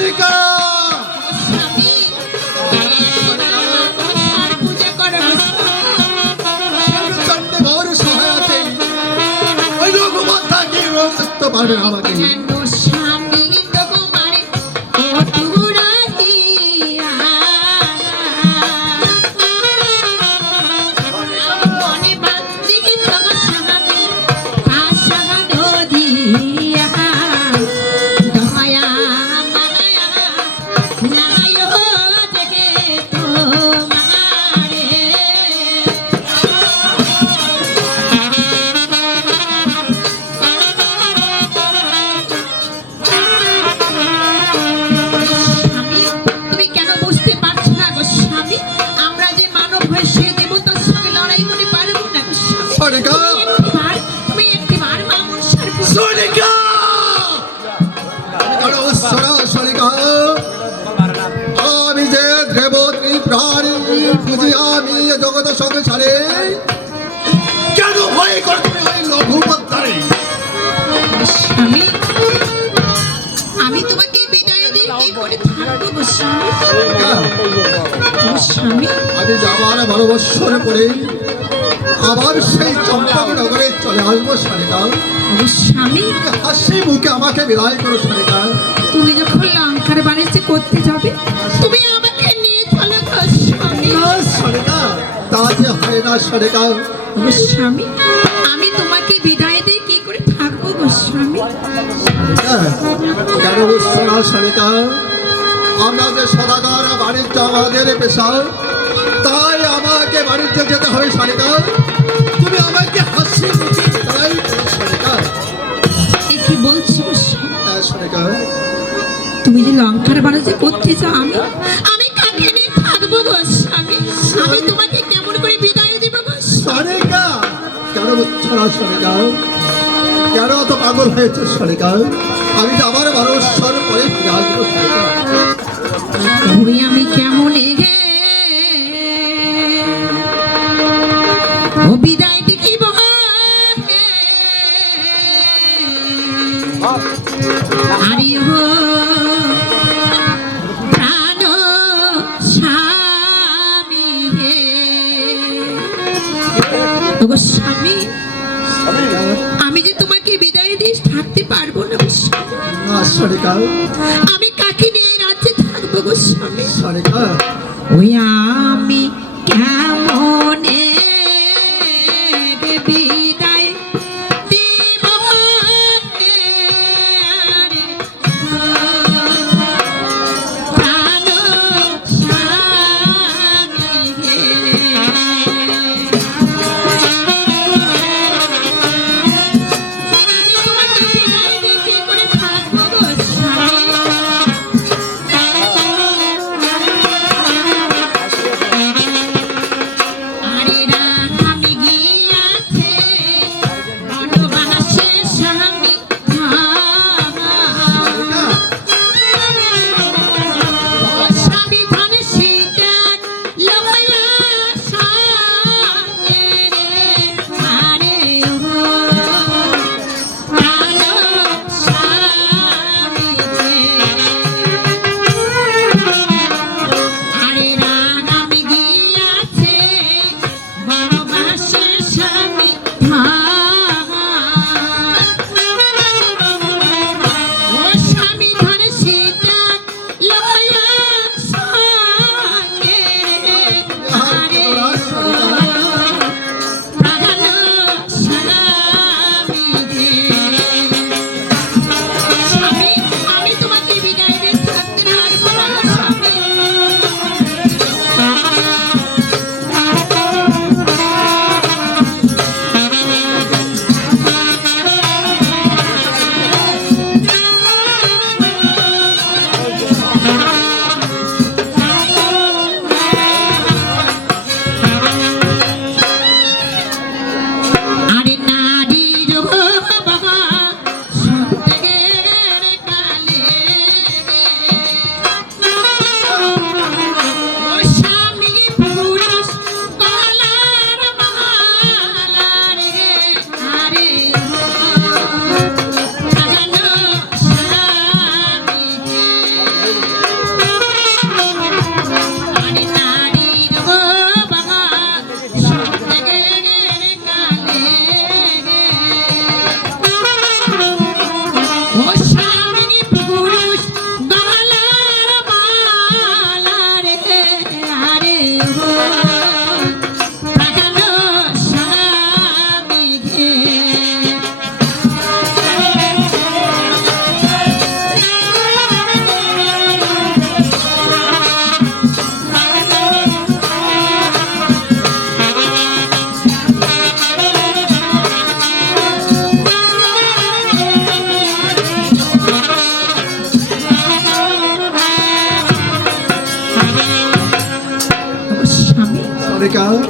সারিকা স্বামী পূজা করো চন্ডে ঘর সহায়তে ওই রঘুবর থাকি রক্ত পাবে আমাকে কেন স্বামী তোমারে কটুরা দিয়া মনে বাঁধি তোমার স্বামী আশা দিয়া দয়া মায়া নাই জগে তোমারে স্বামী তুমি কেন বুঝতে পারছো না গো স্বামী আমরা যে মানব হয়ে সে দেবতার সঙ্গে লড়াই করে পারবো না গো স্বামী সারিকা তুমি একটিবার মা মনসার পুজো সারিকা আরে সরা সারিকা আমি যে দেবত্রী প্রাণী বুঝি আমি জগৎ সংসারে কেন ভয় করে তুমি ওই রঘুবর ধারে স্বামী আমি তোমাকে বিদায় দিয়ে কি করে থাকবো গো স্বামী ও স্বামী আমি যাবার 12 বৎসর পরে আবার সেই চম্পকনগরে চলে আসবো সারিকা ও স্বামী হাসি মুখে আমাকে বিদায় করো সারিকা তুমি যখন লঙ্কার বাণিজ্য করতে যাবে তুমি আমাকে নিয়ে চলো গো স্বামী না সারিকা তা যে হয় না সারিকা ও স্বামী আমি তোমাকে বিদায় দিয়ে কি করে থাকবো গো স্বামী কেন বুঝছো না সারিকা আমরা যে সদাগর বাণিজ্য আমাদের পেশা তাই আমাকে বাণিজ্যে যেতে হবে সারিকা তুমি আমাকে হাসি মুখে বিদায় করো সারিকা এ কি বলছো গো স্বামী? সারিকা তুমি যে লঙ্কার বাণিজ্য করতে চাও আমি কাকে নিয়ে থাকবো গো স্বামী আমি তোমাকে কেমন করে বিদায় দিব গো স্বামী? সারিকা কেন বুঝছো না সারিকা কেন অত পাগল হয়েছে সারিকা আমি যে আবার 12 বৎসর পরে ফিরে আসবো সারিকা ওই আমি কেমন গে ও বিদায় দেখিব আরে হো প্রাণ স্বামী হে ওগো স্বামী আমি যে তোমাকে বিদায় দিয়ে থাকতে পারবো না গো স্বামী। না সারিকা আমি কাকে নিয়ে রাজ্যে থাকবো গো স্বামী সারিকা ওই আমি কেমনে বিদায় দিব প্রাণ স্বামী হে। আমি তোমাকে বিদায় দিয়ে কি করে থাকবো গো স্বামী? শালিকা